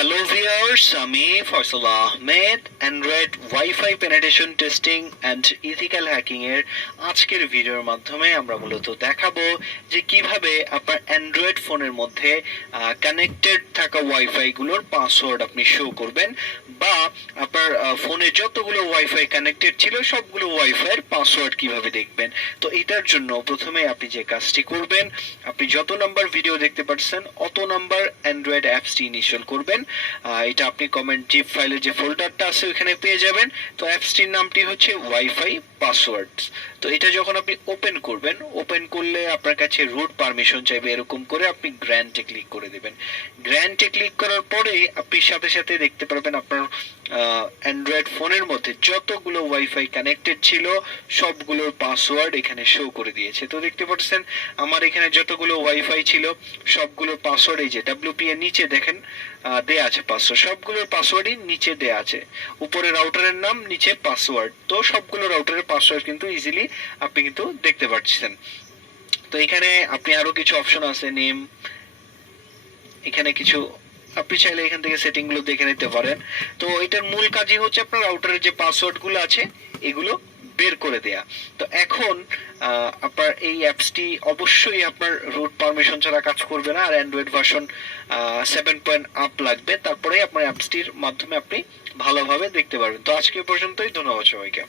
Hello viewers, আমি Faisal Ahmed Android wifi penetration testing and ethical hacking এর আজকের ভিডিওর মাধ্যমে আমরা মূলত দেখাবো যে কিভাবে আপনার অ্যান্ড্রয়েড ফোনের মধ্যে কানেক্টেড থাকা ওয়াইফাই গুলোর পাসওয়ার্ড আপনি শো করবেন, বা আপনার ফোনে যতগুলো ওয়াইফাই কানেক্টেড ছিল সবগুলো ওয়াইফাই এর পাসওয়ার্ড কিভাবে দেখবেন। তো এটার জন্য প্রথমে আপনি যে কাজটি করবেন, আপনি যত নাম্বার ভিডিও দেখতে পাচ্ছেন অত নাম্বার অ্যান্ড্রয়েড অ্যাপসটি ইনস্টল করবেন। এটা আপনি কমেন্ট জিপ ফাইলের যে ফোল্ডারটা আছে ওখানে পেয়ে যাবেন। তো অ্যাপসটির নামটি হচ্ছে ওয়াইফাই পাসওয়ার্ডস। তো এটা যখন আপনি ওপেন করবেন, ওপেন করলে আপনার কাছে রুট পারমিশন চাইবে, এরকম করে আপনি গ্র্যান্টে ক্লিক করে দেবেন। গ্র্যান্টে ক্লিক করার পরে আপনি সাথে সাথে দেখতে পারবেন আপনার অ্যান্ড্রয়েড ফোনের মধ্যে যতগুলো ওয়াইফাই কানেক্টেড ছিল সবগুলোর পাসওয়ার্ড এখানে শো করে দিয়েছে। তো দেখতে পাচ্ছেন আমার এখানে যতগুলো ওয়াইফাই ছিল সবগুলোর পাসওয়ার্ড এই যে WP এর নিচে দেখেন দেয়া আছে পাসওয়ার্ড, সবগুলোর পাসওয়ার্ডই নিচে দেয়া আছে। উপরে রাউটারের নাম, নিচে পাসওয়ার্ড। তো সবগুলো রাউটারের পাসওয়ার্ড কিন্তু ইজিলি আপনি কিন্তু দেখতে পাচ্ছেন। তো এখানে আপনি আরো কিছু অপশন আছে, নেম, এখানে কিছু আপনি চাইলে এখান থেকে সেটিং গুলো দেখে নিতে পারেন। তো এটার মূল কাজই হচ্ছে আপনার রাউটারের যে পাসওয়ার্ড গুলো আছে এগুলো বের করে দেয়া। তো এখন আপনার এই অ্যাপসটি অবশ্যই আপনার রুট পারমিশন ছাড়া কাজ করবে না, আর অ্যান্ড্রয়েড ভার্সন 7 আপ লাগবে, তারপরে আপনার অ্যাপসটির মাধ্যমে আপনি ভালোভাবে দেখতে পারবেন। তো আজকে পর্যন্তই, ধন্যবাদ সবাইকে।